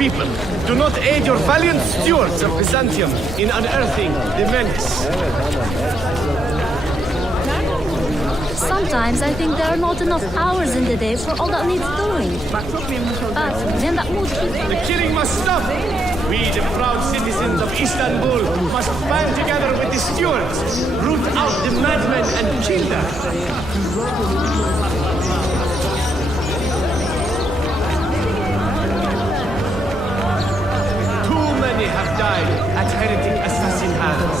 people, do not aid your valiant stewards of Byzantium in unearthing the menace. Sometimes I think there are not enough hours in the day for all that needs doing. But then that mood The killing must stop. We, the proud citizens of Istanbul, must band together with the stewards, root out the madmen and kill them. Too many have died at heretic assassin hands.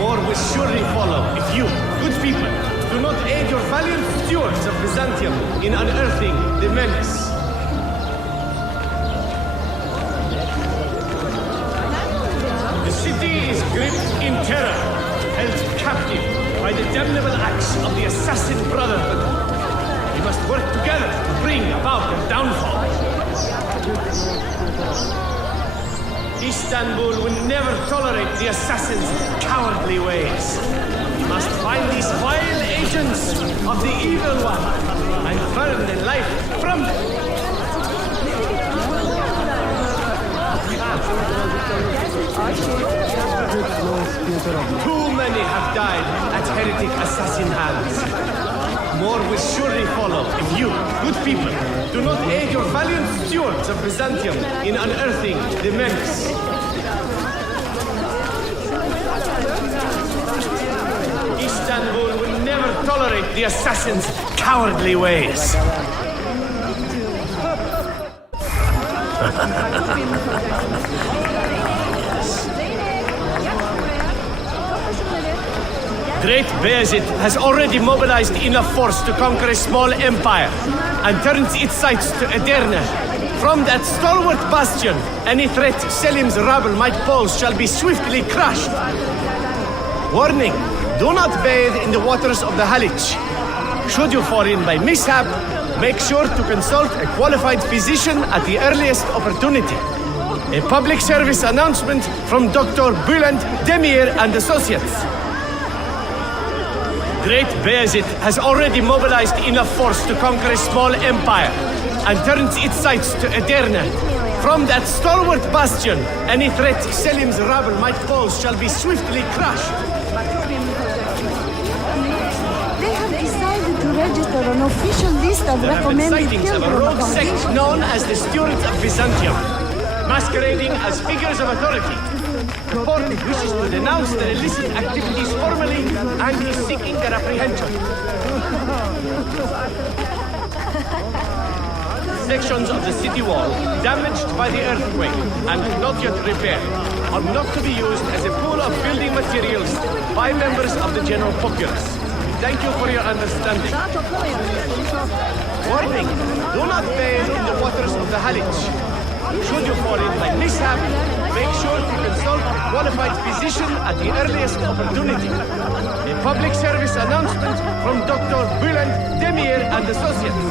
More will surely follow if you, good people, do not aid your valiant stewards of Byzantium in unearthing the menace. The city is gripped in terror, held captive by the damnable axe of the assassin brotherhood. We must work together to bring about their downfall. Istanbul will never tolerate the assassin's cowardly ways. We must find these vile agents of the evil one and burn their life from them. Too many have died at heretic assassin hands. More will surely follow if you, good people, do not aid your valiant stewards of Byzantium in unearthing the menace. Istanbul will never tolerate the assassin's cowardly ways. Great Bayezid has already mobilized enough force to conquer a small empire and turns its sights to Edirne. From that stalwart bastion, any threat Selim's rabble might pose shall be swiftly crushed. Warning, do not bathe in the waters of the Halic. Should you fall in by mishap, make sure to consult a qualified physician at the earliest opportunity. A public service announcement from Dr. Bülent Demir and Associates. Great Bayezid has already mobilized enough force to conquer a small empire and turns its sights to Edirne. From that stalwart bastion, any threat Selim's rabble might pose shall be swiftly crushed. They have decided to register an official list of There have been recommended sightings of a pilgrim rogue sect accommodations. known as the Stewards of Byzantium, masquerading as figures of authority. Report wishes to denounce their illicit activities formally and is seeking their apprehension. Sections of the city wall damaged by the earthquake and not yet repaired are not to be used as a pool of building materials by members of the general populace. Thank you for your understanding. Warning, do not bathe in the waters of the Halic. Should you fall in by mishap, make sure to consult a qualified physician at the earliest opportunity. A public service announcement from Dr. Bülent Demir and Associates.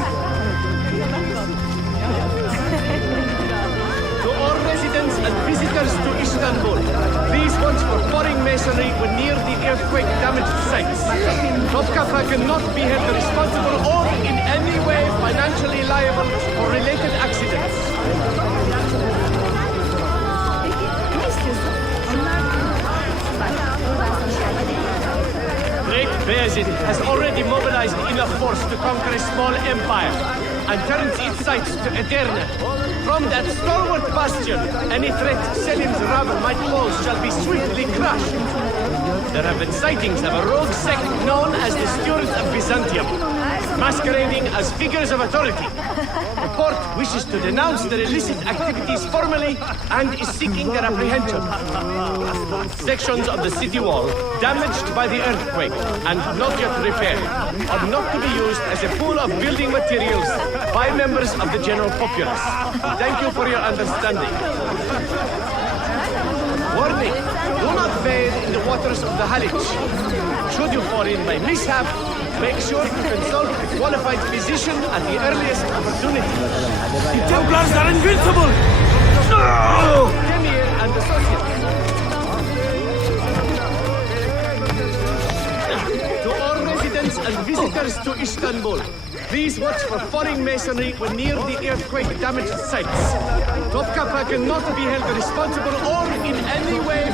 To all residents and visitors to Istanbul, please watch for pouring masonry when near the earthquake-damaged sites. Topkapi cannot be held responsible or in any way financially liable for related accidents. Great Bayezid has already mobilized enough force to conquer a small empire and turns its sights to Edirne. From that stalwart bastion, any threat Selim's rabble might pose shall be swiftly crushed. There have been sightings of a rogue sect known as the Stewards of Byzantium, masquerading as figures of authority. The port wishes to denounce their illicit activities formally and is seeking their apprehension. Sections of the city wall, damaged by the earthquake and not yet repaired, are not to be used as a pool of building materials by members of the general populace. Thank you for your understanding. Warning, do not bathe in the waters of the Halic. Should you fall in by mishap, make sure to consult a qualified physician at the earliest opportunity. The Templars are invincible! Demir and Associates. To all residents and visitors visitors to Istanbul. Please watch for foreign masonry when near the earthquake-damaged sites. Topkapı cannot be held responsible or in any way...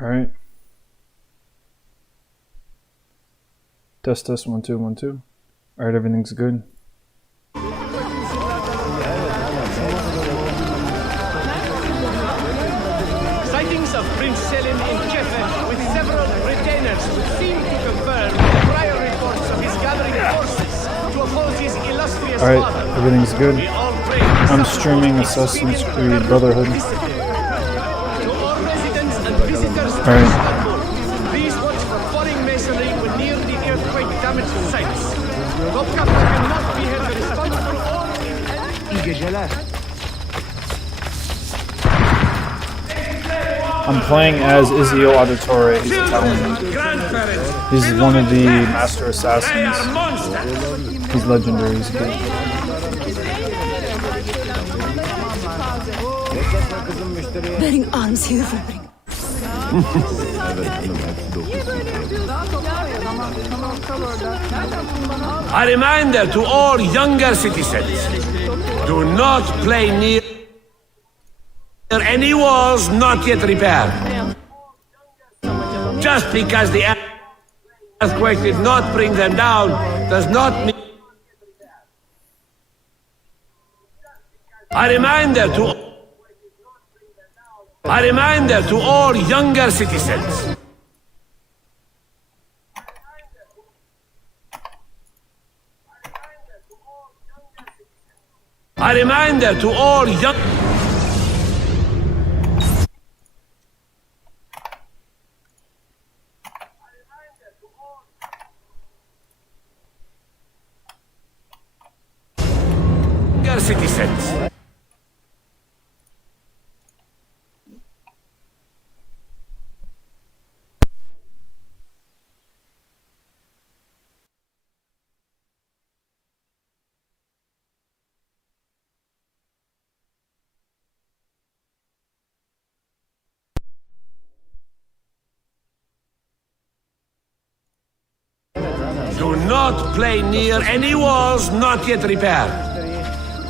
All right. Test 1 2 1 2. All right, everything's good. Sightings of Prince Selim in Kefir with several retainers would seem to confirm prior reports of his gathering forces to oppose his illustrious All right, father. everything's good. We all pray I'm streaming Assassin's Creed Brotherhood. to all residents and visitors to All right. Istanbul. Please watch for falling masonry when near the earthquake-damaged sites. Topkapı cannot be held responsible or İyi geceler. I'm playing as Ezio Auditore. He's Italian. He's one of the Master Assassins. He's legendary. He's good. Bearing arms here for bring. A reminder to all younger citizens, do not play near any walls not yet repaired. Just because the earthquake did not bring them down does not mean... A reminder to all younger citizens. A reminder to all young... younger citizens. Do not play near any walls not yet repaired.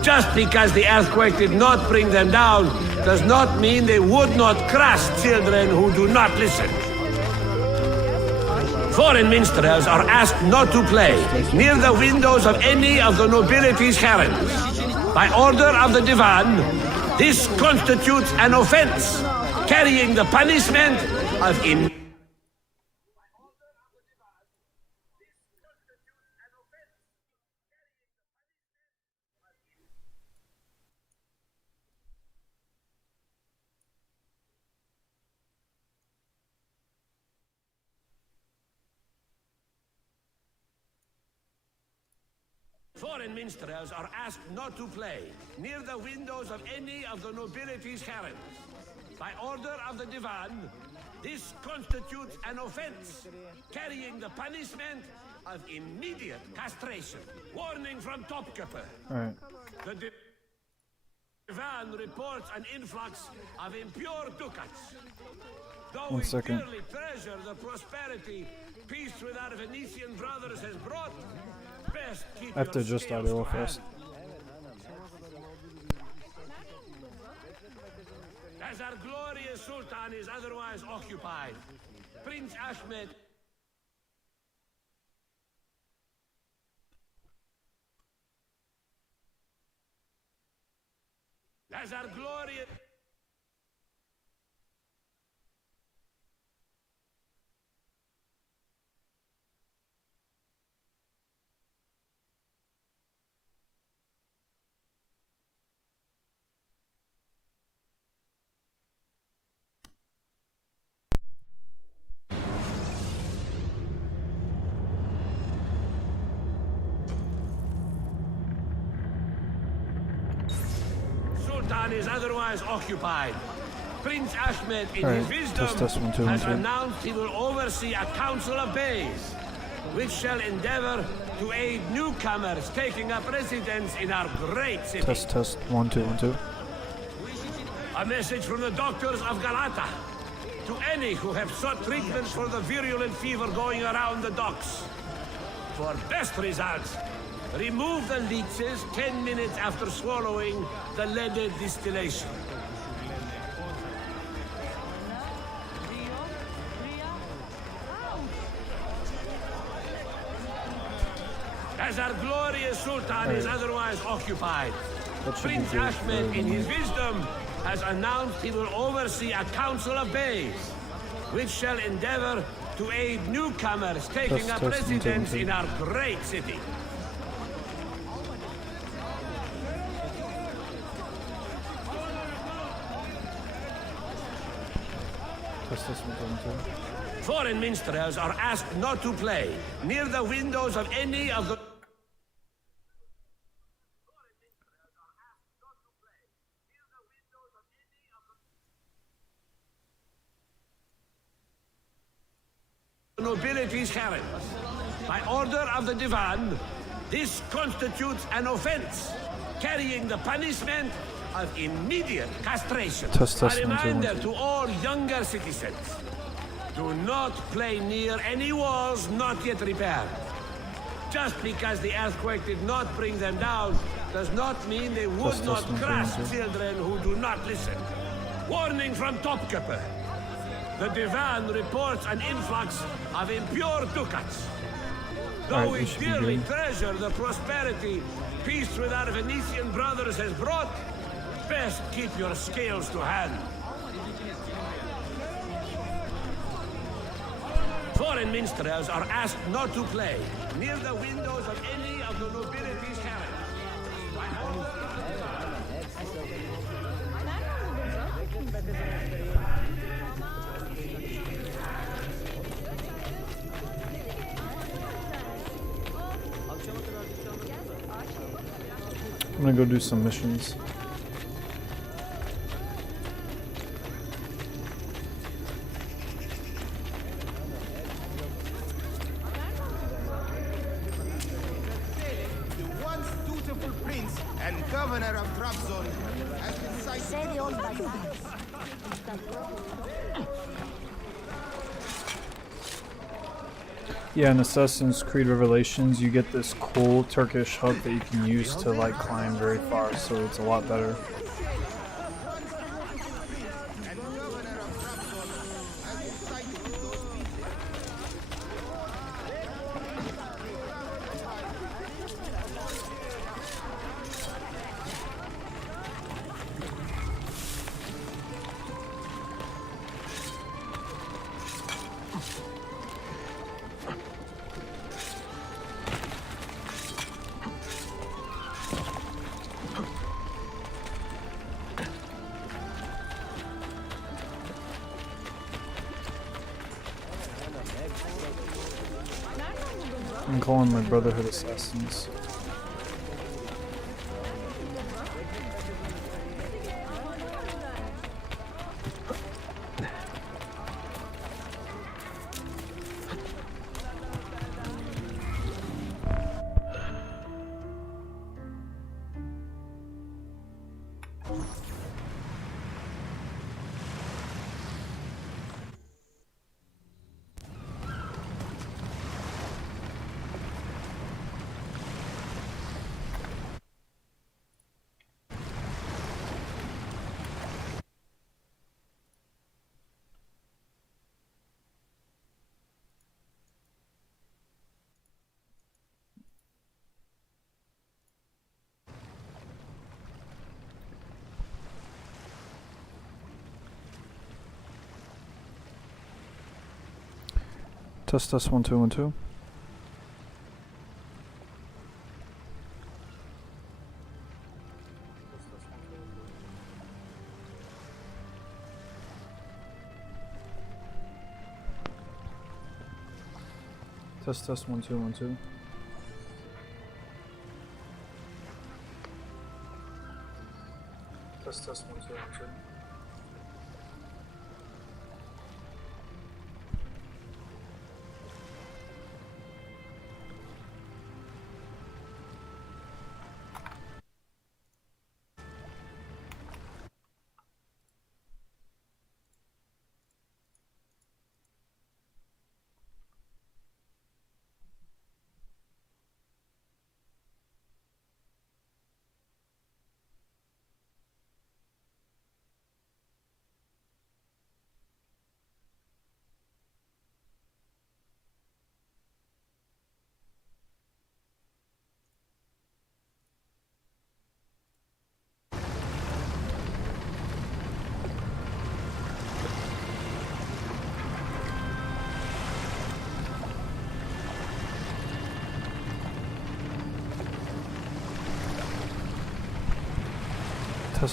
Just because the earthquake did not bring them down does not mean they would not crush children who do not listen. Foreign minstrels are asked not to play near the windows of any of the nobility's harems. By order of the Divan, this constitutes an offense, carrying the punishment of Foreign minstrels are asked not to play near the windows of any of the nobility's harems. By order of the Divan, this constitutes an offense, carrying the punishment of immediate castration. Warning from Topkapı. All right. The Divan reports an influx of impure ducats. Though 1 we second. dearly treasure the prosperity peace with our Venetian brothers has brought, best keep I have to your adjust scales audio to hand. first. As our glorious Sultan is otherwise occupied, Prince Ahmed... As our glorious... Sultan is otherwise occupied. Prince Ahmed, in Alright, his wisdom, test 1, 2, 1, has 2. announced he will oversee a council of beys, which shall endeavor to aid newcomers taking up residence in our great city. Test 1, 2, 1, 2. A message from the doctors of Galata. To any who have sought treatment for the virulent fever going around the docks. For best results, remove the leeches 10 minutes after swallowing the leaded distillation. As our glorious Sultan is otherwise occupied, That should be Prince good for Ahmed, in his them. wisdom, has announced he will oversee a council of beys, which shall endeavor to aid newcomers taking up Test 1, 2, 1, residence 2. in our great city. Test 1, 2, 1, 2. Foreign minstrels are asked not to play near the windows of any of the nobility's harems. By order of the Divan, this constitutes an offense, carrying the punishment of immediate castration. Test, A 1, 2, 1, reminder 2. to all younger citizens, do not play near any walls not yet repaired. Just because the earthquake did not bring them down does not mean they would Test, not 1, 2, 1, crush 2. children who do not listen. Warning from Topkapi. The Divan reports an influx of impure ducats. Though Alright, we we should be dearly good. treasure the prosperity peace with our Venetian brothers has brought, best keep your scales to hand. Foreign minstrels are asked not to play near the windows of any of the nobility's harems. I'm gonna go do some missions. The once dutiful prince and governor of Trabzon has decided Say the old barbarians. Yeah, in Assassin's Creed Revelations, you get this cool Turkish hut that you can use to like climb very far, so it's a lot better. and governor of Trabzon has decided to those people. I'm calling my Brotherhood Assassins. Test 1, 2, 1, 2. Test 1, 2, 1, 2. Test 1 2 1 2.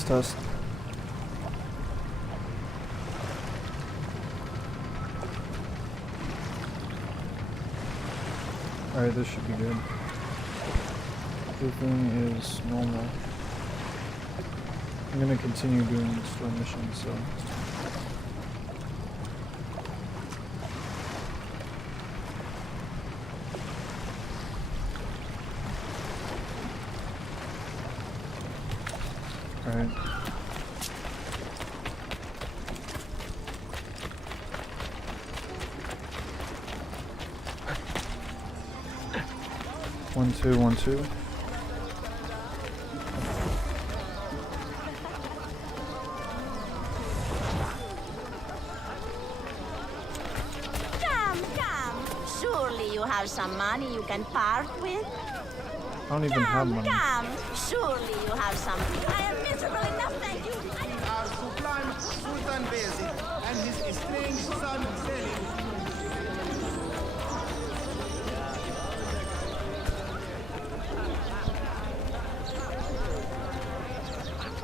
Test. Alright, this should be good. Everything is normal. I'm gonna continue doing the store mission, so. Alright. One, two, 1 2. Come. Surely you have some money you can part with? I don't even have money. Come. Surely you have some. I am miserable enough, thank you. Our Sultan Sultan Beyazid and his estranged son Selim.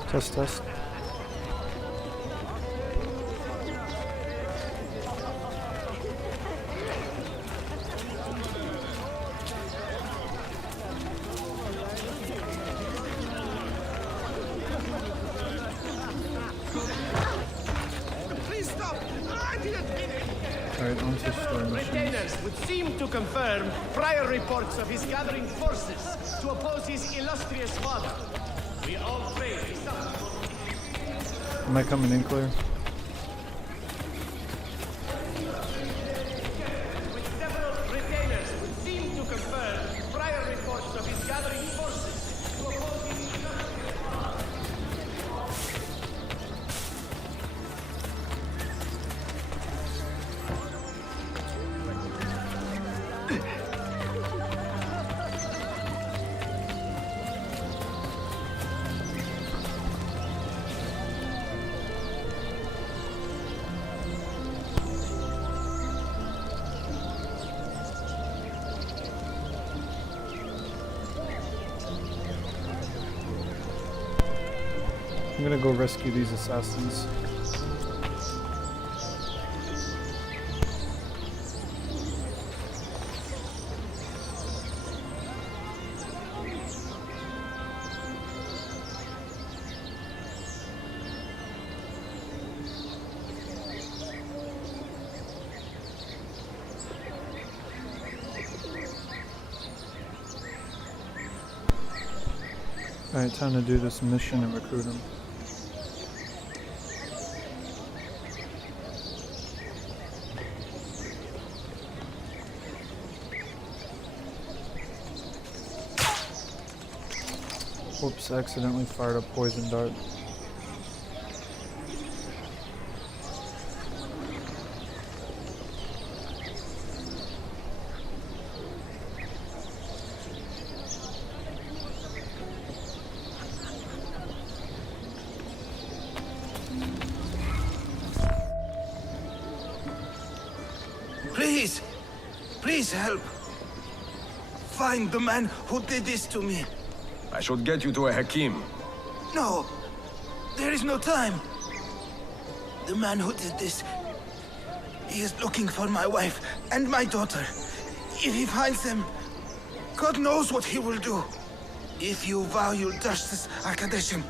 Test. Please stop! I didn't mean it! Alright, on to store missions. Retainers would seem to confirm prior reports of his gathering forces to oppose his illustrious father. We all pray he suffers. Am I coming in clear? With several retainers would seem to confirm prior reports of his gathering forces to oppose his illustrious father. I'm gonna go rescue these assassins. Alright, time to do this mission and recruit them. Whoops, accidentally fired a poison dart. Please help. Find the man who did this to me. I should get you to a Hakim. No, there is no time. The man who did this, he is looking for my wife and my daughter. If he finds them, God knows what he will do. If you vow you'll justice Arkadeshim,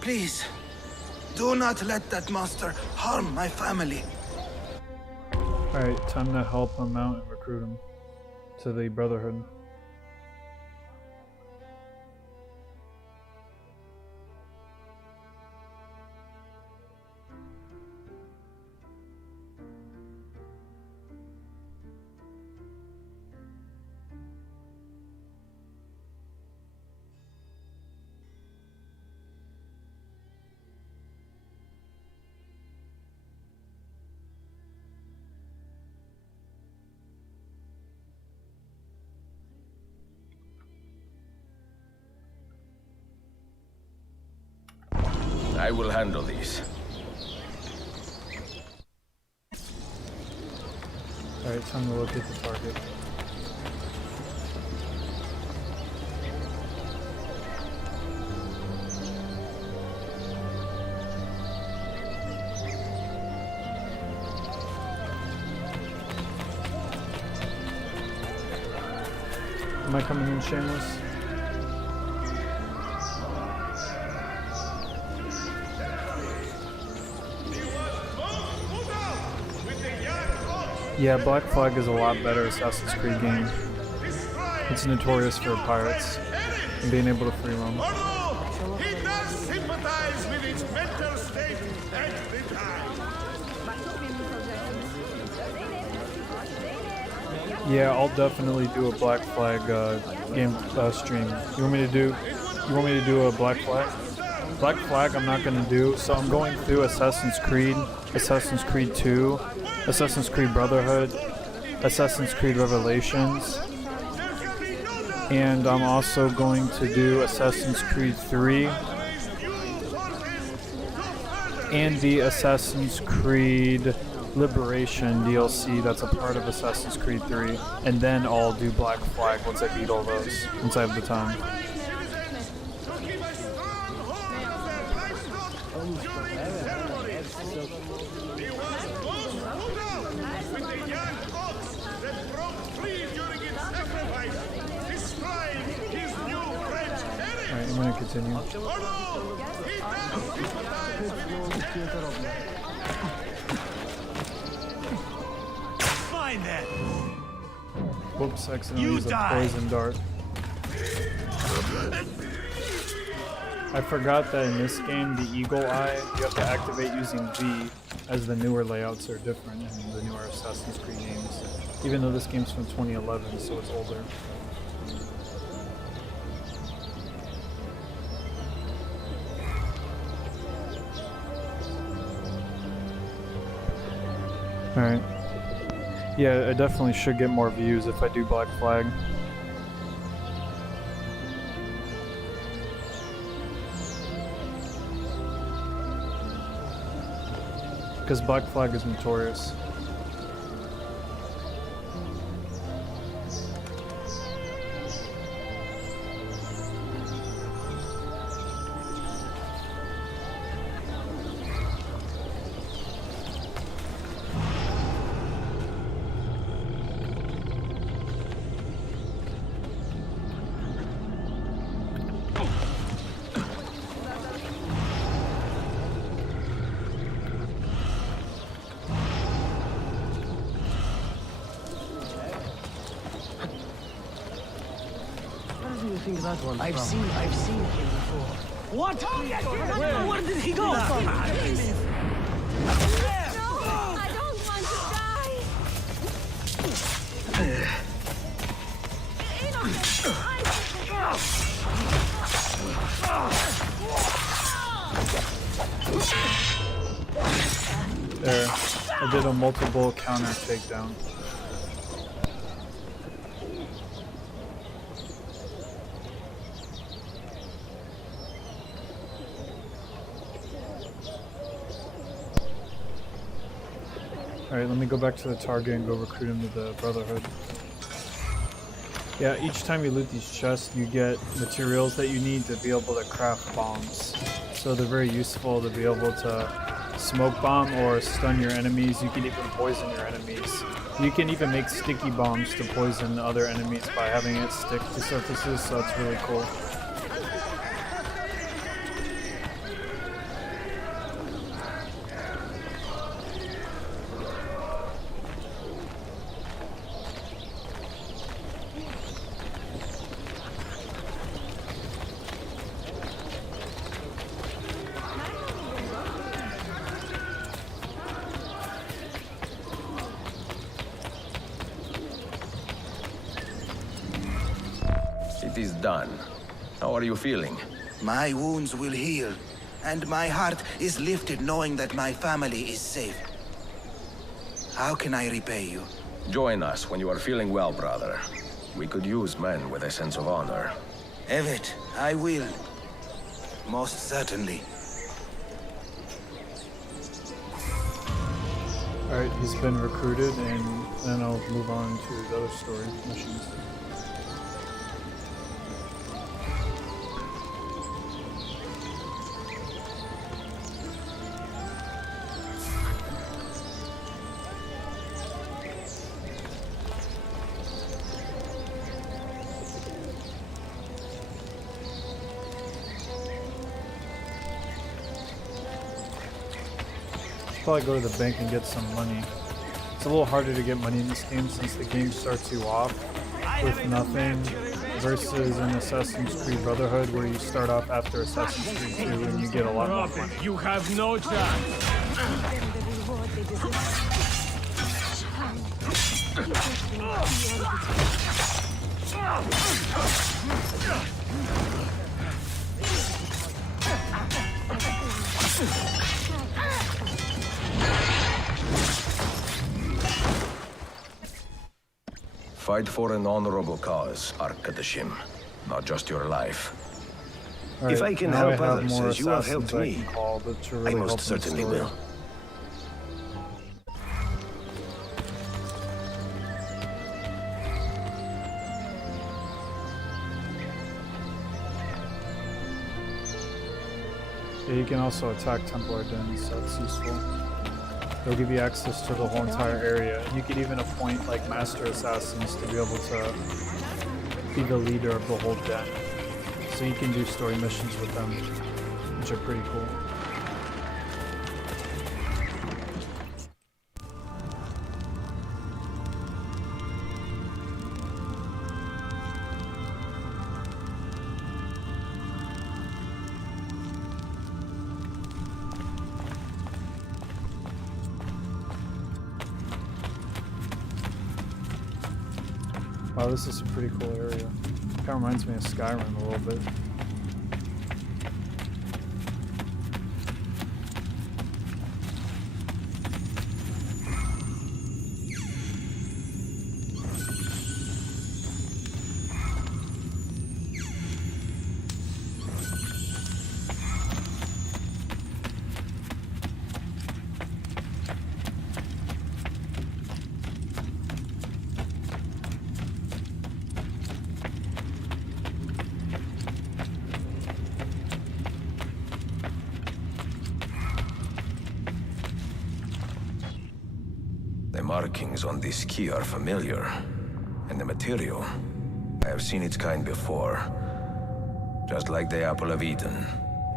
Please, do not let that monster harm my family. Alright, time to help him out and recruit him to the Brotherhood. I will handle these. Alright, time to locate the target. Am I coming in, Shameless? Yeah, Black Flag is a lot better Assassin's Creed game. It's notorious for pirates and being able to free roam. Although he does sympathize with its mental state at the time. Yeah, I'll definitely do a Black Flag game stream. You want me to do a Black Flag? Black Flag I'm not gonna do, so I'm going through Assassin's Creed 2, Assassin's Creed Brotherhood, Assassin's Creed Revelations, and I'm also going to do Assassin's Creed 3 and the Assassin's Creed Liberation DLC that's a part of Assassin's Creed 3, and then I'll do Black Flag once I beat all those, once I have the time. Alright, I'm gonna continue. Find that. Whoops, accidentally used a poison dart. I forgot that in this game, the Eagle Eye, you have to activate using V, as the newer layouts are different in the newer Assassin's Creed games. Even though this game's from 2011, so it's older. Alright. Yeah, I definitely should get more views if I do Black Flag. Because Black Flag is notorious. I've seen him before. What? Where did he go? No, I don't want to die. There. I did a multiple counter takedown. Alright, let me go back to the target and go recruit him to the Brotherhood. Yeah, each time you loot these chests, you get materials that you need to be able to craft bombs. So they're very useful to be able to smoke bomb or stun your enemies. You can even poison your enemies. You can even make sticky bombs to poison other enemies by having it stick to surfaces, so that's really cool. done. How are you feeling? My wounds will heal, and my heart is lifted knowing that my family is safe. How can I repay you? Join us when you are feeling well, brother. We could use men with a sense of honor. Evet, I will. Most certainly. Alright, he's been recruited, and then I'll move on to the other story missions. Probably go to the bank and get some money. It's a little harder to get money in this game since the game starts you off with nothing versus in Assassin's Creed Brotherhood where you start off after Assassin's Creed 2 and you get a lot more money. You have no chance. Fight for an honorable cause, Arkadashim. Not just your life. Right, If I can now help I have others more as you have assassins helped I me, can call, but to I really most help the certainly story. will. Yeah, you can also attack Templar dens, so that's useful. They'll give you access to the whole entire area. You could even appoint like master assassins to be able to be the leader of the whole den. So you can do story missions with them, which are pretty cool. Wow, this is a pretty cool area. Kind of reminds me of Skyrim a little bit. The markings on this key are familiar. And the material, I have seen its kind before. Just like the Apple of Eden,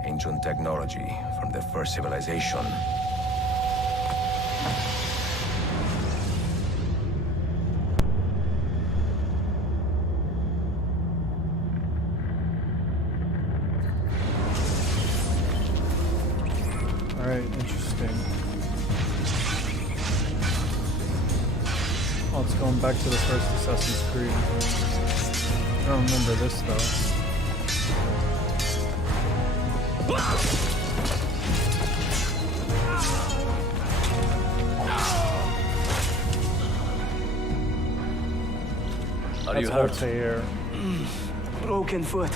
ancient technology from the first civilization. Alright, interesting. Oh, it's going back to the first Assassin's Creed. I don't remember this though. Are That's you hurt? Altair. Broken foot.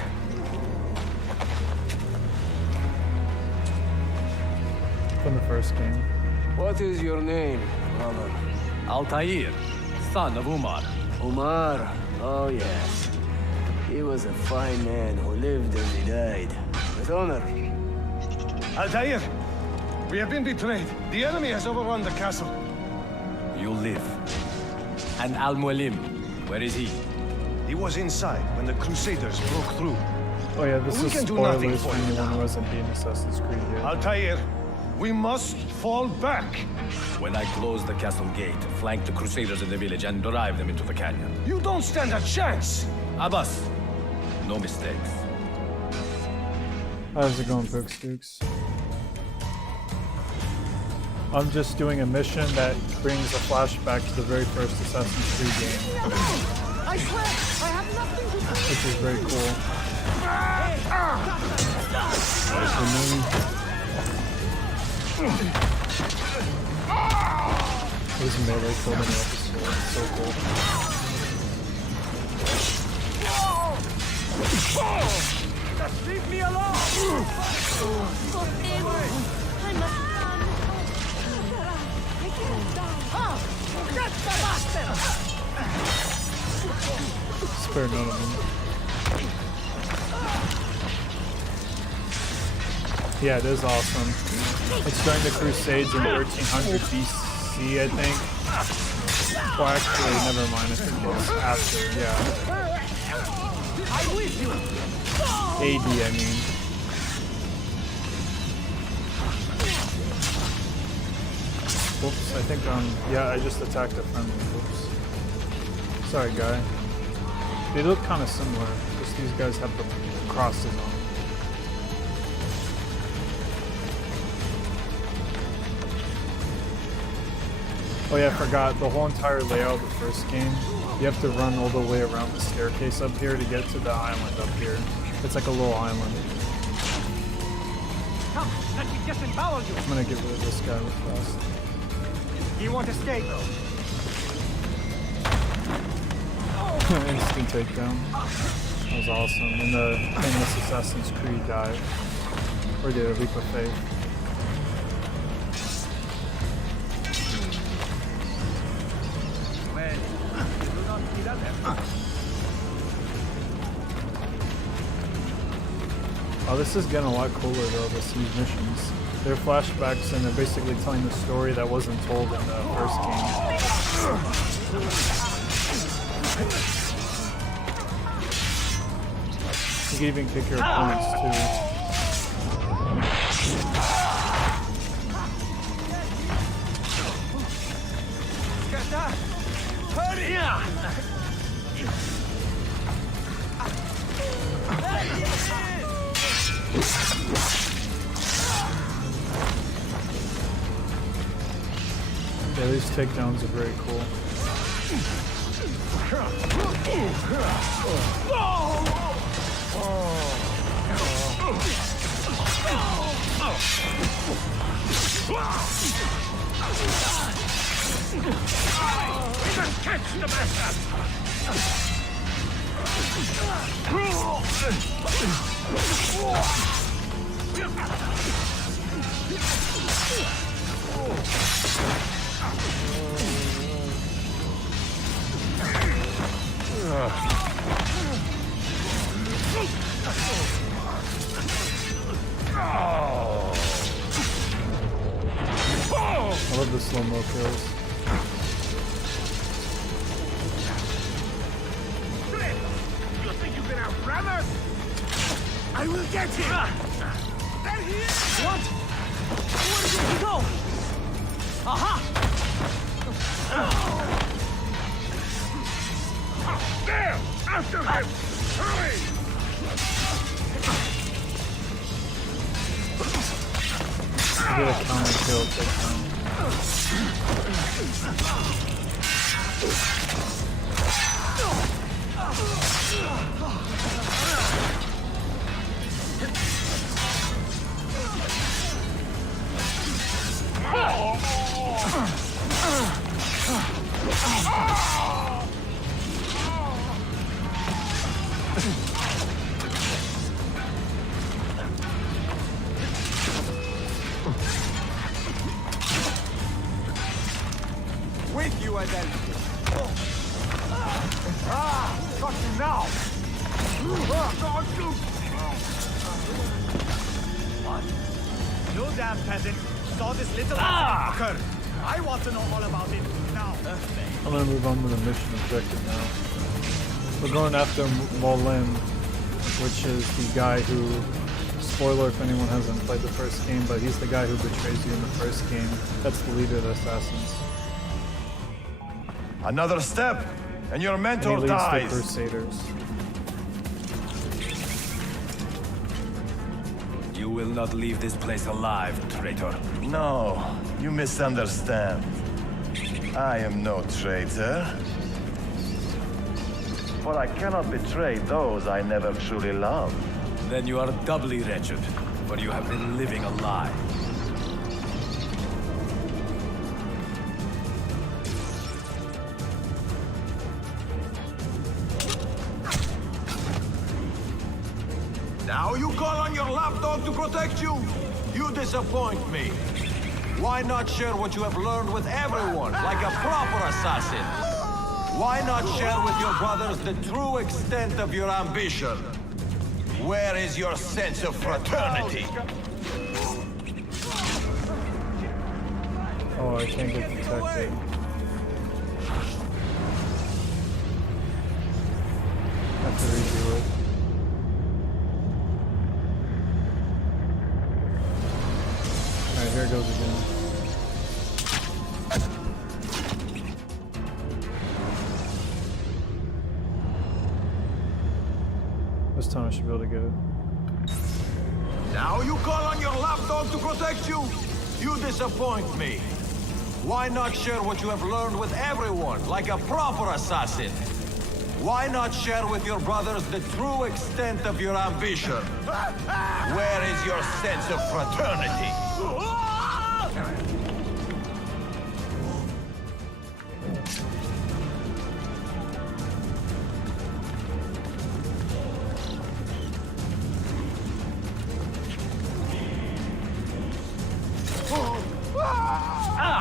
From the first game. What is your name, brother? Altair, son of Umar. Umar. Oh, yes. He was a fine man who lived as he died. With honor. Altair, we have been betrayed. The enemy has overrun the castle. You live. And Al-Mualim, where is he? He was inside when the Crusaders broke through. Oh yeah, this We is can do nothing spoilers for for you anyone now. who hasn't beaten Assassin's Creed yet. Altair, we must fall back. When I close the castle gate, flank the Crusaders in the village and drive them into the canyon. You don't stand a chance. Abbas, no mistakes. How's it going, Pookstukes? I'm just doing a mission that brings a flashback to the very first Assassin's Creed game. I swear, I have nothing to do. which is very cool. His melee killed him with his sword. It's so cool. Just leave me alone! I must run. Oh, get the bastard! Spare none of them. Yeah, it is awesome. It's during the Crusades in 1300 BC, I think. Well, actually, never mind. I think it's after, yeah. I'm with you! AD, I mean. Whoops, I think, yeah, I just attacked a friendly. Whoops. Sorry, guy. They look kind of similar, just these guys have the crosses on them. Oh yeah, I forgot, the whole entire layout of the first game, you have to run all the way around the staircase up here to get to the island up here. It's like a little island. Come, let me disembowel you! I'm gonna get rid of this guy real fast. You want to escape? Instant takedown. That was awesome. In the famous Assassin's Creed dive. Or the Leap of Faith. Well, you do not see that. Oh, this is getting a lot cooler though, these missions. They're flashbacks and they're basically telling the story that wasn't told in the first game. You can even kick your opponents too. Yeah, these takedowns are very cool. We must catch the bastard! I love the slow-mo kills. You think you can outrun us? I will get him! There he is! What? Where did he go? Aha! There! After him! Hurry! I get a counter kill takedown. With you, Adel. Got you now. What? You damn peasant saw this little occur. I want to know all about it now. I'm gonna move on to the mission objective now. We're going after Molin, which is the guy who, spoiler if anyone hasn't played the first game, but he's the guy who betrays you in the first game. That's the leader of the assassins. Another step, and your And he mentor leads dies. the Crusaders. You will not leave this place alive, traitor. No, you misunderstand. I am no traitor. for I cannot betray those I never truly loved. Then you are doubly wretched, for you have been living a lie. Now you call on your lapdog to protect you? You disappoint me. Why not share what you have learned with everyone, like a proper assassin? Why not share with your brothers the true extent of your ambition? Where is your sense of fraternity? Oh, I can't get detected. I have to redo it. Alright, here it goes again. This time I should be able to get it. Now you call on your lapdog to protect you? You disappoint me. Why not share what you have learned with everyone, like a proper assassin? Why not share with your brothers the true extent of your ambition? Where is your sense of fraternity?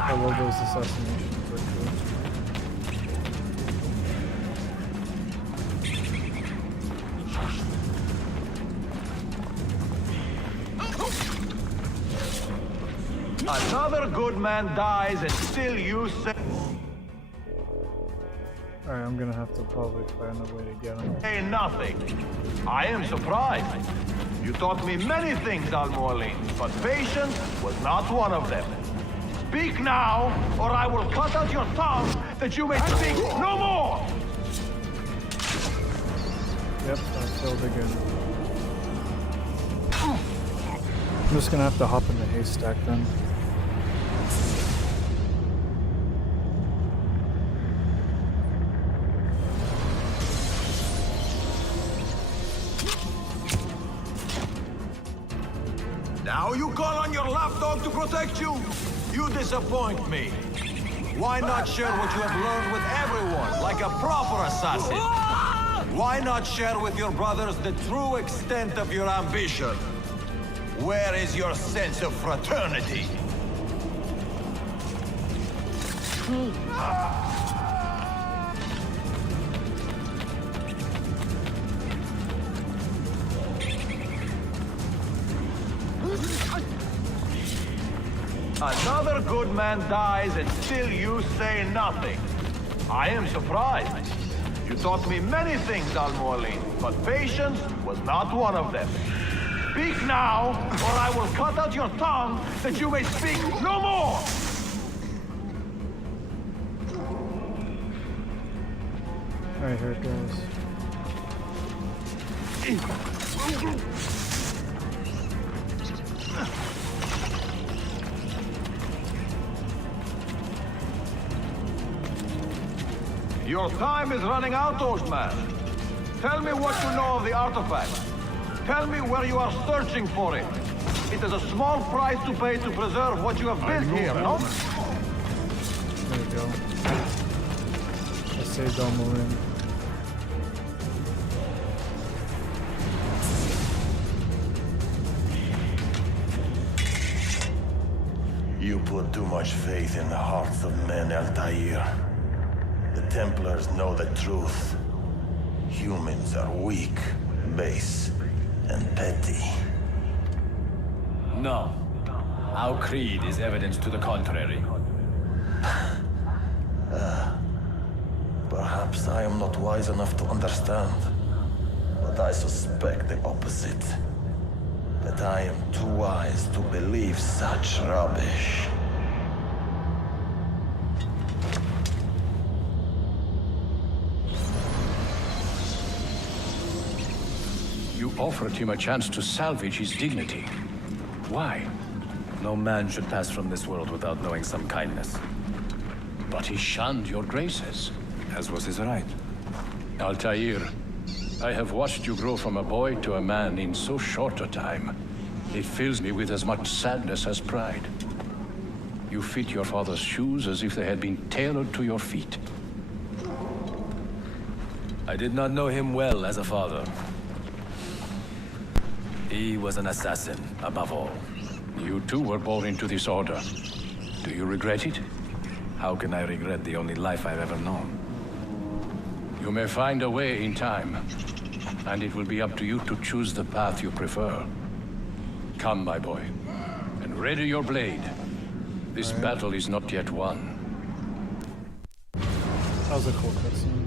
I love those assassinations, actually. Another good man dies and still you say... Alright, I'm gonna have to probably find a way to get him. Say nothing. I am surprised. You taught me many things, Al-Mualim, but patience was not one of them. Speak now, or I will cut out your tongue that you may speak no more! Yep, I failed again. I'm just gonna have to hop in the haystack then. Now you call on your lapdog to protect you? You disappoint me. Why not share what you have learned with everyone, like a proper assassin? Why not share with your brothers the true extent of your ambition? Where is your sense of fraternity? Another good man dies and still you say nothing. I am surprised. You taught me many things, Al-Mualim, but patience was not one of them. Speak now, or I will cut out your tongue that you may speak no more! Alright, here it goes. Your time is running out, Oshman. Tell me what you know of the artifact. Tell me where you are searching for it. It is a small price to pay to preserve what you have built here, no? There we go. I saved Al-Mualim. You put too much faith in the hearts of men, Altair. The Templars know the truth. Humans are weak, base, and petty. No. Our creed is evidence to the contrary. Perhaps I am not wise enough to understand, but I suspect the opposite. That I am too wise to believe such rubbish. You offered him a chance to salvage his dignity. Why? No man should pass from this world without knowing some kindness. But he shunned your graces, as was his right. Altair, I have watched you grow from a boy to a man in so short a time. It fills me with as much sadness as pride. You fit your father's shoes as if they had been tailored to your feet. I did not know him well as a father. He was an assassin, above all. You too were born into this order. Do you regret it? How can I regret the only life I've ever known? You may find a way in time, and it will be up to you to choose the path you prefer. Come, my boy, and ready your blade. This battle is not yet won. That was a cool cutscene.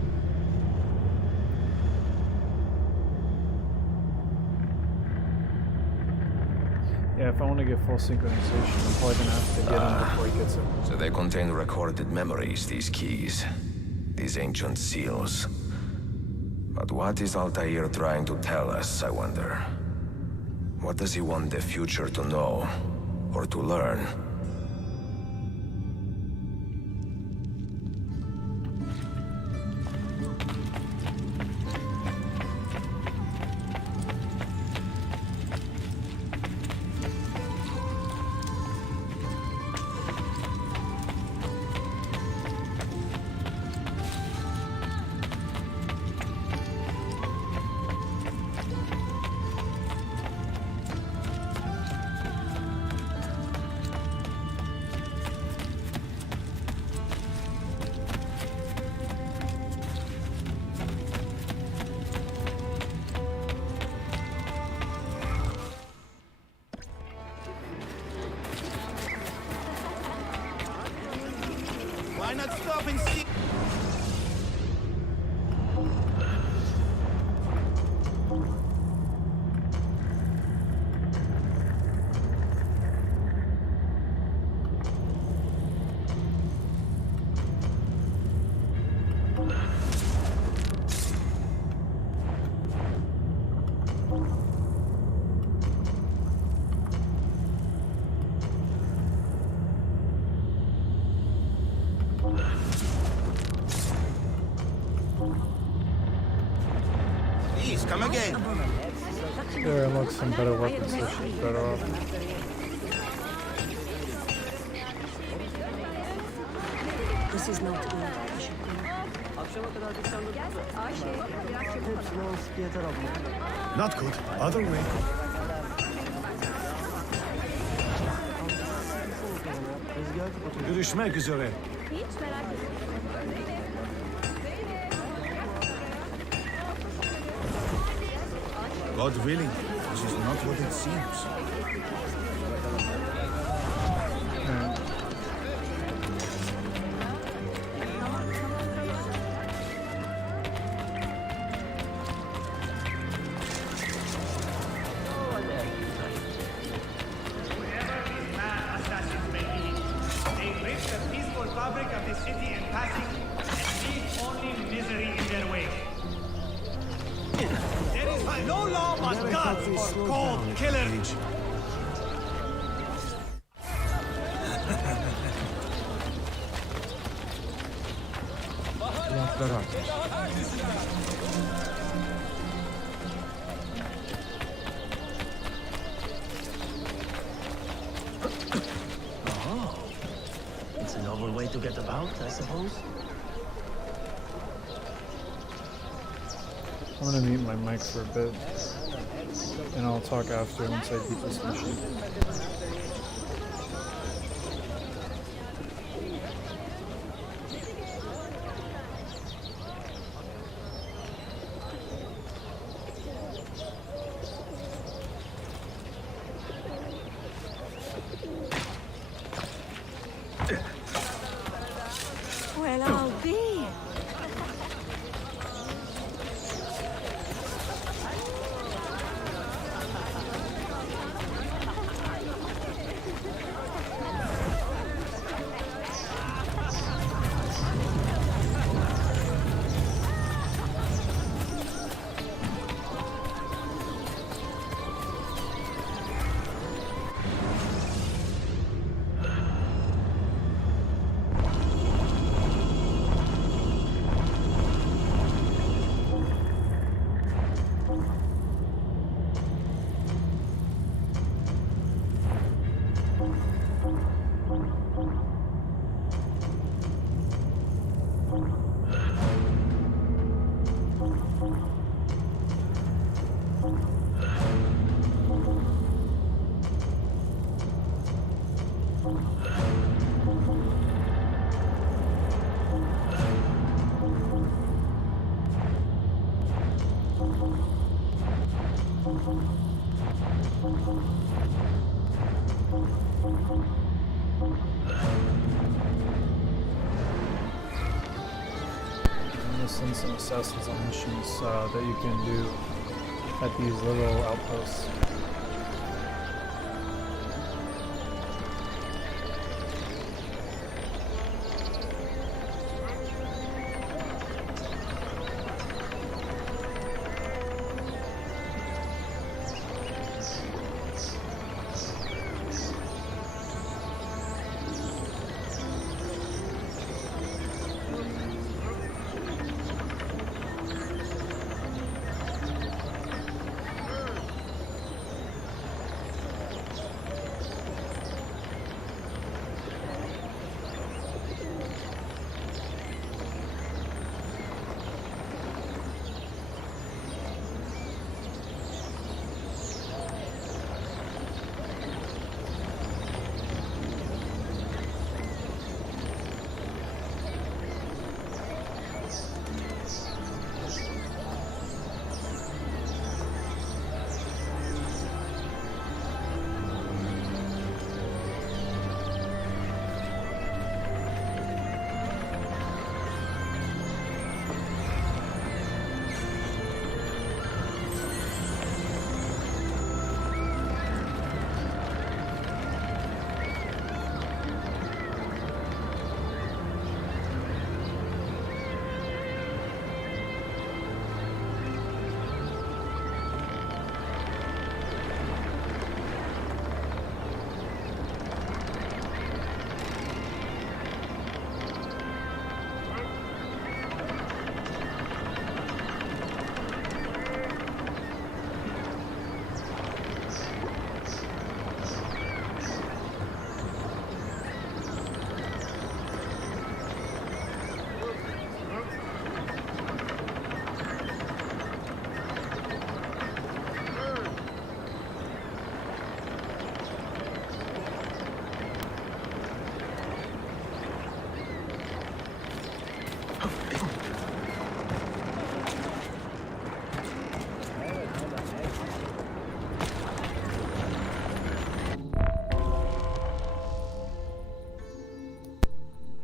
Yeah, if I want to get full synchronization, I'm probably gonna have to get him before he gets it. So they contain recorded memories, these keys. These ancient seals. But what is Altair trying to tell us, I wonder? What does he want the future to know? Or to learn? Why not stop and see? Please, come again. There unlocks some better weapons, so she's better off. This is not good. Not good. Other way. Görüşmek üzere. God willing, this is not what it seems. No law but God for cold killers. Oh, it's a novel way to get about, I suppose. I'm gonna mute my mic for a bit, and I'll talk after once I beat this mission. Well, I'll be. some assassins on missions that you can do at these little outposts.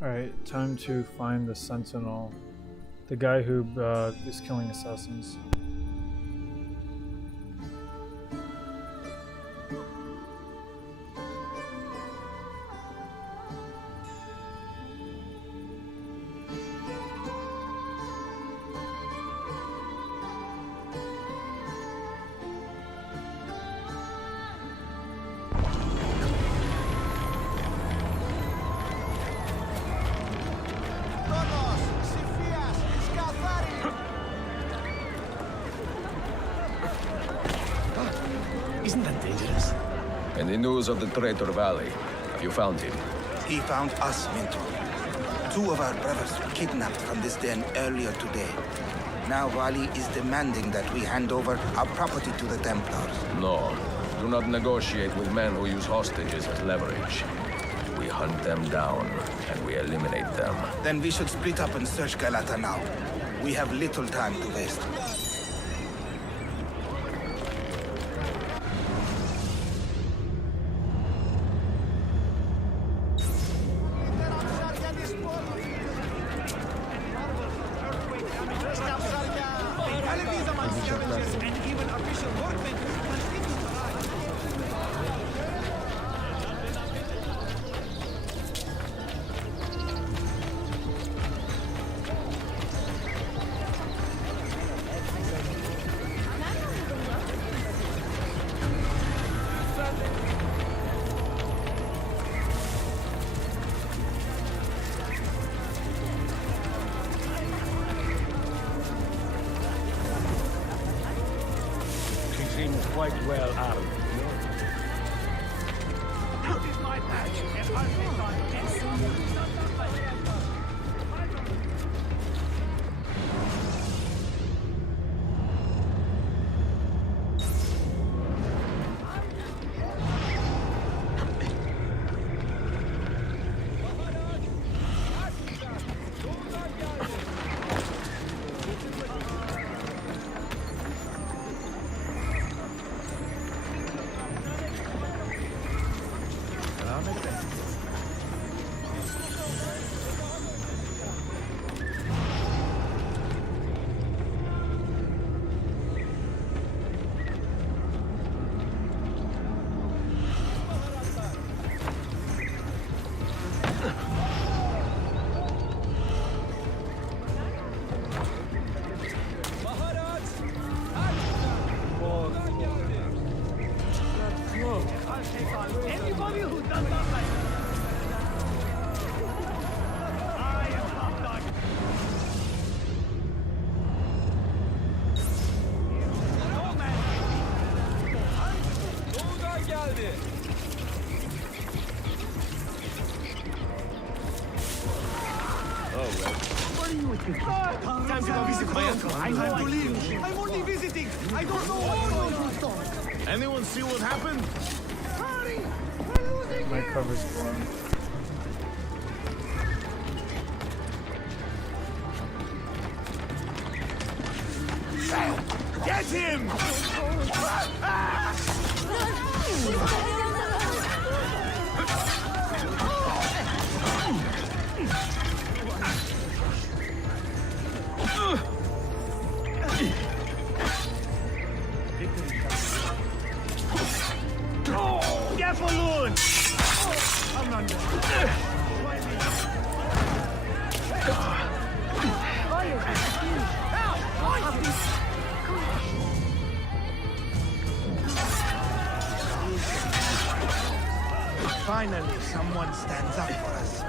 Alright, time to find the Sentinel. The guy who is killing assassins. Isn't that dangerous? And the news of the traitor Valley. Have you found him? He found us, Mentor. 2 of our brothers were kidnapped from this den earlier today. Now Valley is demanding that we hand over our property to the Templars. No. Do not negotiate with men who use hostages as leverage. We hunt them down, and we eliminate them. Then we should split up and search Galata now. We have little time to waste. Quite well armed. How is my patch? Anybody who does not like I am Hot Dog. geldi. Time to go visit my uncle. I have to leave. I'm only visiting. I don't know what's going on. Anyone see what happened? Hurry! We're losing My him. cover's blown. Get him! Careful, Lord! I'm not done. Finally, someone stands up for us.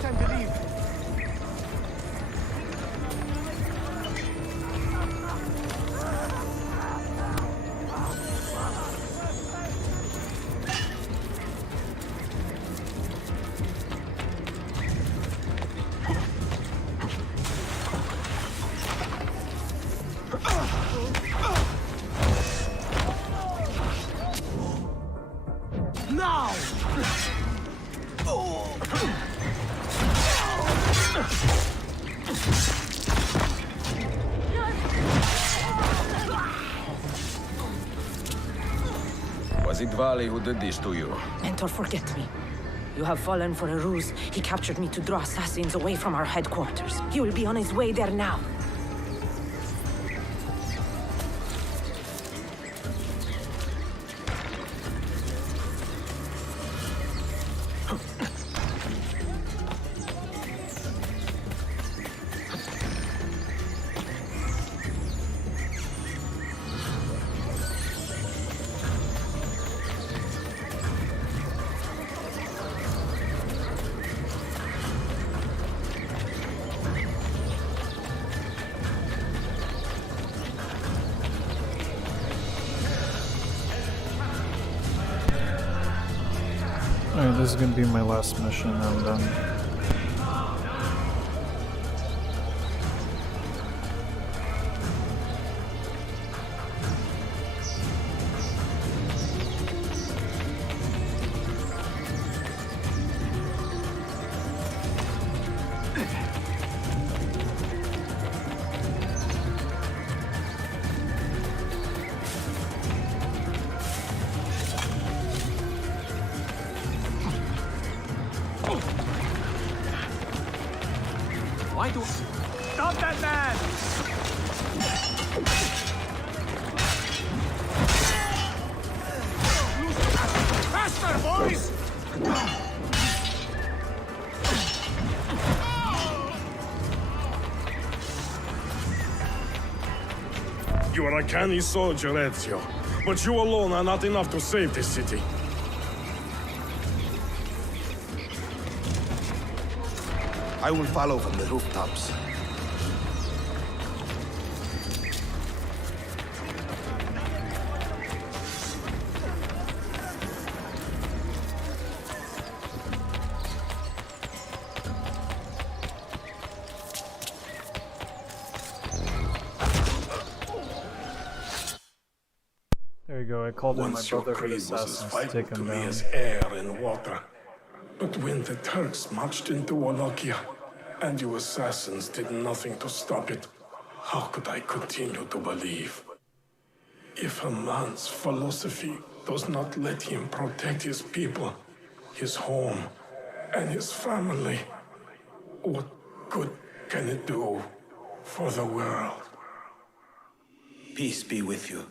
Time to leave. Now! Was it Vali who did this to you? Mentor, forget me. You have fallen for a ruse. He captured me to draw assassins away from our headquarters. He will be on his way there now. Alright, this is gonna be my last mission, I'm done. Why do... Stop that man! Faster, boys! You are a canny soldier, Ezio. But you alone are not enough to save this city. I will follow from the rooftops. There you go, I called in my Once your brotherhood creed was as assassins to vital take to him me down. as air and water. But when the Turks marched into Wallachia, and you assassins did nothing to stop it, How could I continue to believe? If a man's philosophy does not let him protect his people, his home, and his family, what good can it do for the world? Peace be with you.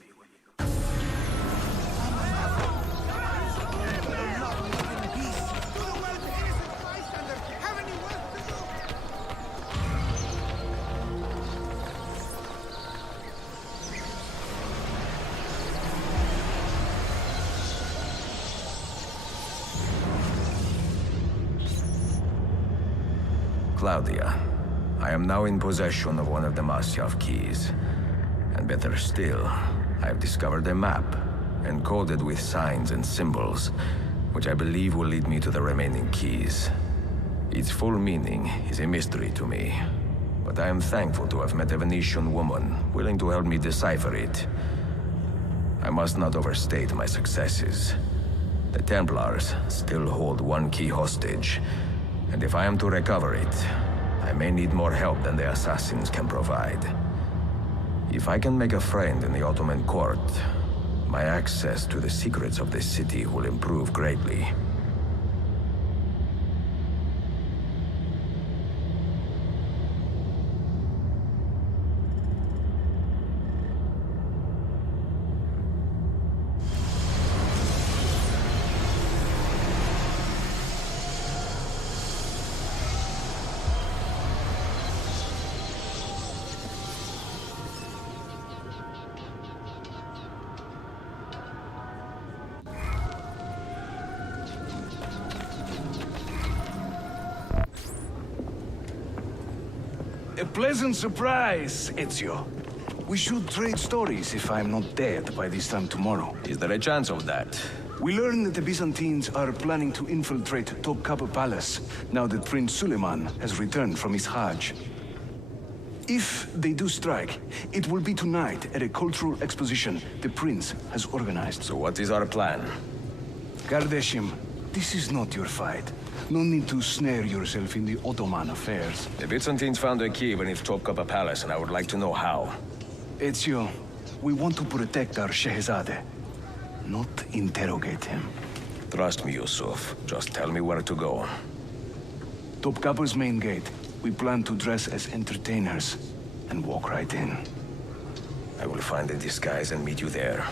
Claudia, I am now in possession of one of the Masyaf keys. And better still, I have discovered a map, encoded with signs and symbols, which I believe will lead me to the remaining keys. Its full meaning is a mystery to me, but I am thankful to have met a Venetian woman willing to help me decipher it. I must not overstate my successes. The Templars still hold one key hostage, and if I am to recover it, I may need more help than the assassins can provide. If I can make a friend in the Ottoman court, my access to the secrets of this city will improve greatly. A pleasant surprise, Ezio. We should trade stories if I'm not dead by this time tomorrow. Is there a chance of that? We learn that the Byzantines are planning to infiltrate Topkapi Palace now that Prince Suleiman has returned from his Hajj. If they do strike, it will be tonight at a cultural exposition the prince has organized. So what is our plan? Kardashim, this is not your fight. No need to snare yourself in the Ottoman affairs. The Byzantines found a key beneath Topkapi Palace, and I would like to know how. Ezio, we want to protect our Shehzade, not interrogate him. Trust me, Yusuf. Just tell me where to go. Topkapi's main gate. We plan to dress as entertainers and walk right in. I will find a disguise and meet you there.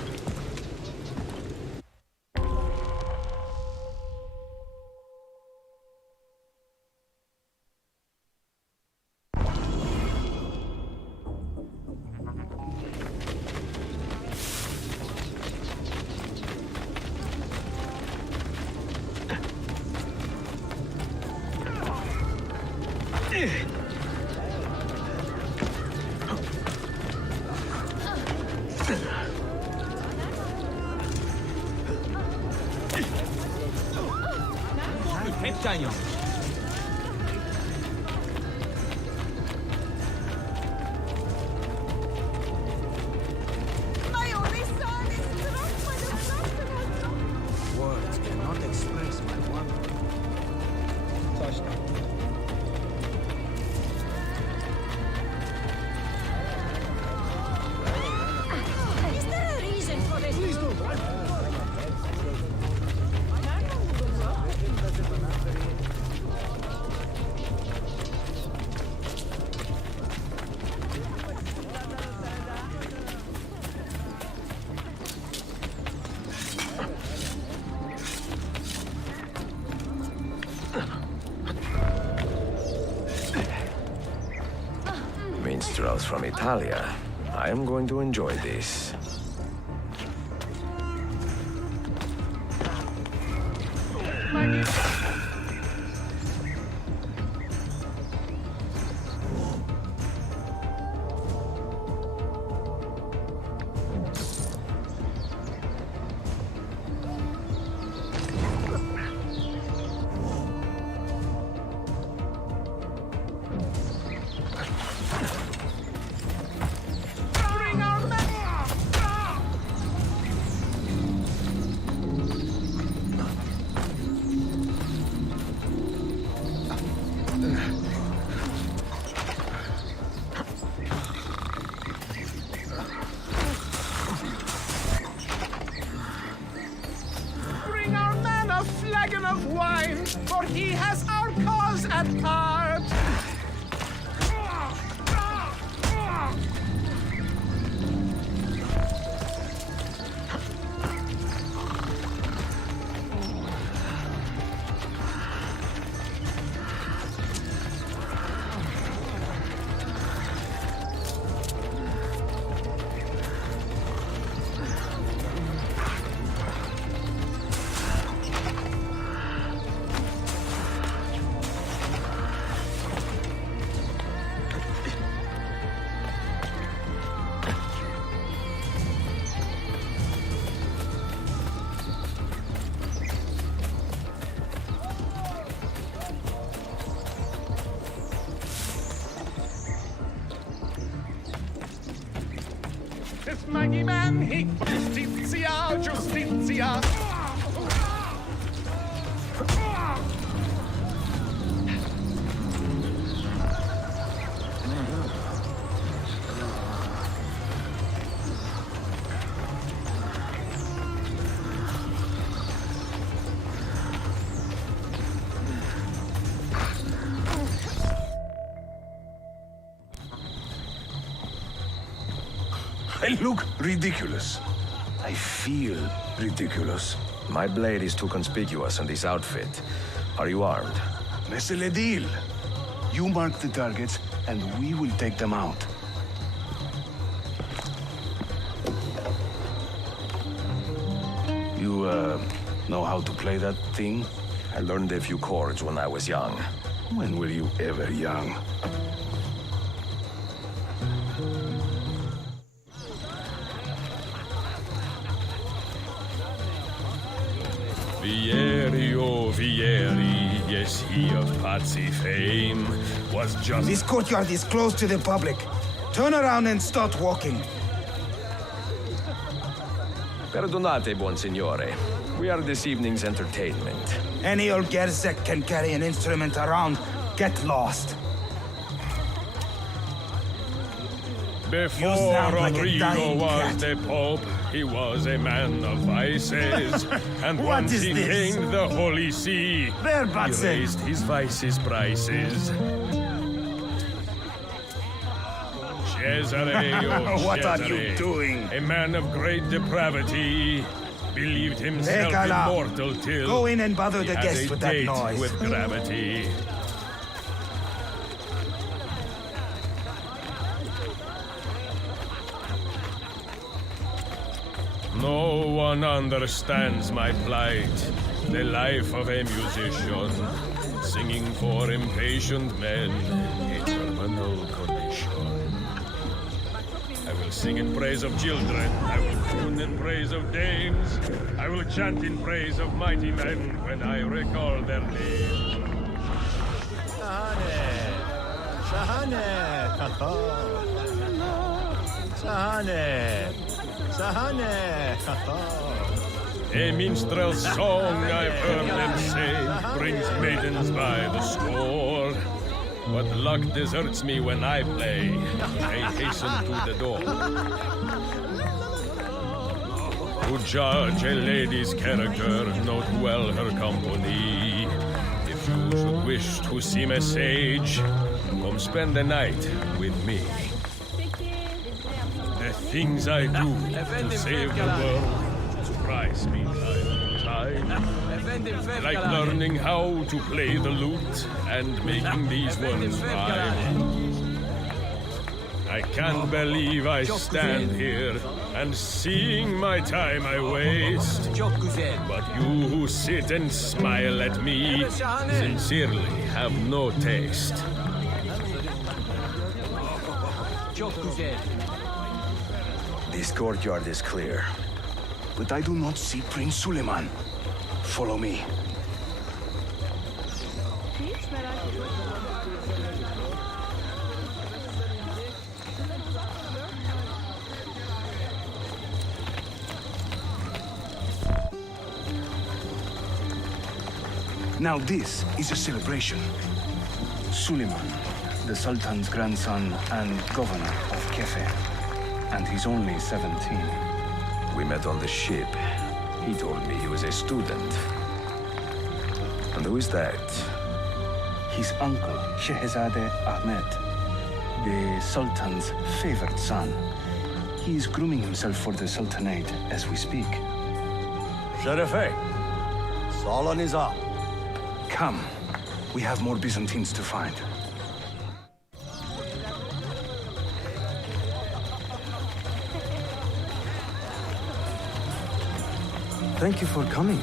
Words cannot express my wonder. Is there a reason for this? Please don't. Minstrels from Italia. I am going to enjoy this. flagon of wine, for he has our cause at heart. This mighty man, he Justitia, Justitia. I look ridiculous. I feel ridiculous. My blade is too conspicuous in this outfit. Are you armed? Laissez le deal. You mark the targets, and we will take them out. You, know how to play that thing? I learned a few chords when I was young. When were you ever young? Vieri, oh Vieri, yes, he of Pazzi fame, was just... This courtyard is closed to the public. Turn around and start walking. Perdonate, buon signore. We are this evening's entertainment. Any old Gerzek can carry an instrument around. Get lost. Before Rodrigo was the Pope, he was a man of vices. And once he gained the Holy See, he raised his vices' prices. Cesare, oh What are you Cesare, doing? a man of great depravity, believed himself Ekala, immortal till go in and bother he the had guests a with that date noise. with gravity. No one understands my plight, the life of a musician, singing for impatient men, a terminal condition. I will sing in praise of children, I will croon in praise of dames, I will chant in praise of mighty men when I recall their names. Shahane! Shahane! Shahane! A minstrel's song, I've heard them say, brings maidens by the score. But luck deserts me when I play. I hasten to the door. To judge a lady's character, note well her company. If you should wish to seem a sage, come spend the night with me. The things I do to save the world surprise me time and time. Like learning how to play the lute and making these words rhyme. I can't believe I stand here and seeing my time I waste. But you who sit and smile at me sincerely have no taste. This courtyard is clear. But I do not see Prince Suleiman. Follow me. Now this is a celebration. Suleiman, the Sultan's grandson and governor of Kefe. And he's only 17. We met on the ship. He told me he was a student. And who is that? His uncle, Shehzadeh Ahmed, the Sultan's favored son. He is grooming himself for the Sultanate as we speak. Sherife, Solon is up. Come. We have more Byzantines to find. Thank you for coming.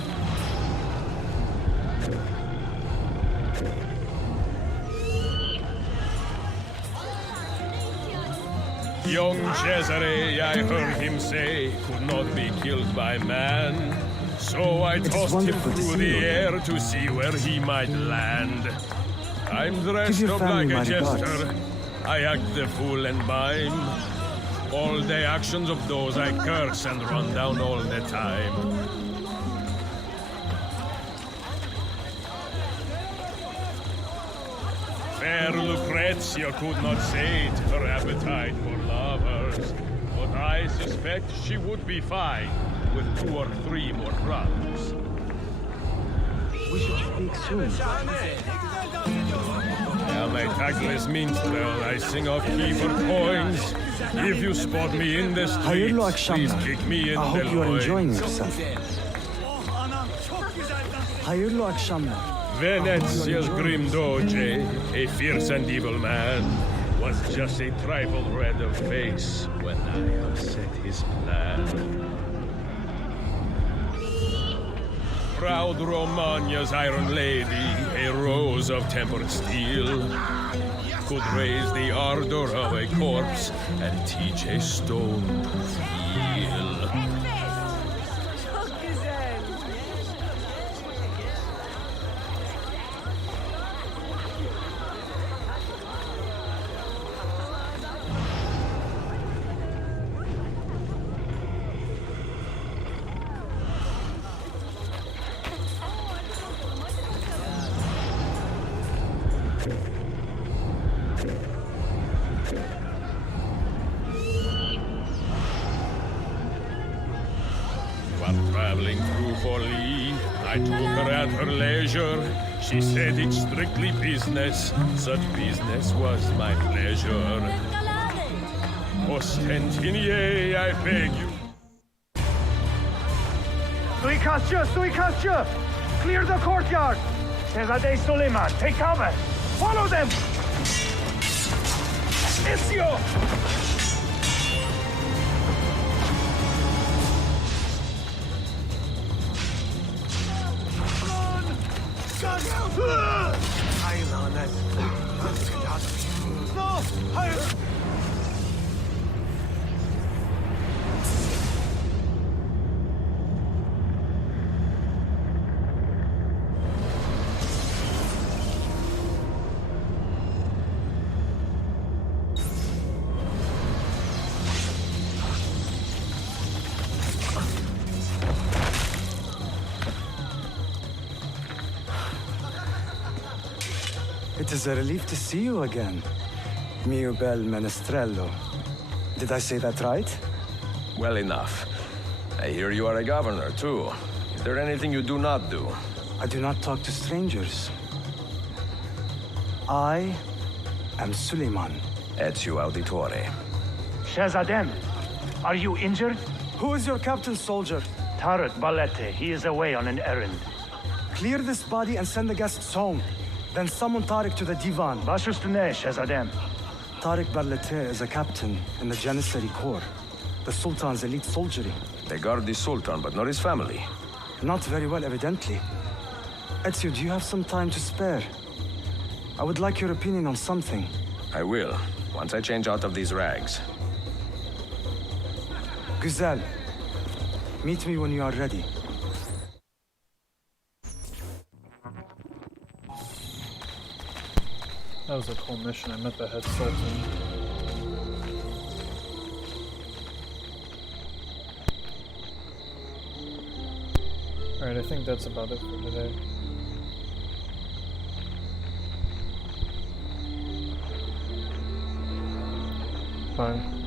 Young Cesare, I heard him say, could not be killed by man. So I tossed him through the air to see where he might land. I'm dressed up like a jester. I act the fool and mime. All the actions of those I curse and run down all the time. Fair Lucrezia could not sate her appetite for lovers, but I suspect she would be fine with 2 or 3 more brothers. We should speak soon. I'm a tactless minstrel. I sing off key for coins. If you spot me in the streets, please kick me in the loins. I hope you are enjoying yourself. Hayırlı akşamlar. Venezia's grim doge, a fierce and evil man, was just a trifle red of face when I upset his plan. Proud Romagna's iron lady, a rose of tempered steel, could raise the ardor of a corpse and teach a stone to feel. Traveling through Forli, I took her at her leisure. She said it's strictly business, such business was my pleasure. Ostentinier, I beg you. Suikastya! Clear the courtyard! Shehzadeh Suleiman, take cover! Follow them! Ezio! It is a relief to see you again, mio bel menestrello. Did I say that right? Well enough. I hear you are a governor, too. Is there anything you do not do? I do not talk to strangers. I am Suleiman. Ezio Auditore. Shehzadeh, are you injured? Who is your captain soldier? Tarek Balete. He is away on an errand. Clear this body and send the guests home. Then summon Tarek to the divan. Bashustune, Shehzadeh. Tarek Balete is a captain in the Janissary Corps, the Sultan's elite soldiery. They guard the Sultan, but not his family. Not very well, evidently. Ezio, do you have some time to spare? I would like your opinion on something. I will, once I change out of these rags. Güzel. Meet me when you are ready. That was a cool mission. I met the head sultan. Alright, I think that's about it for today. Fine.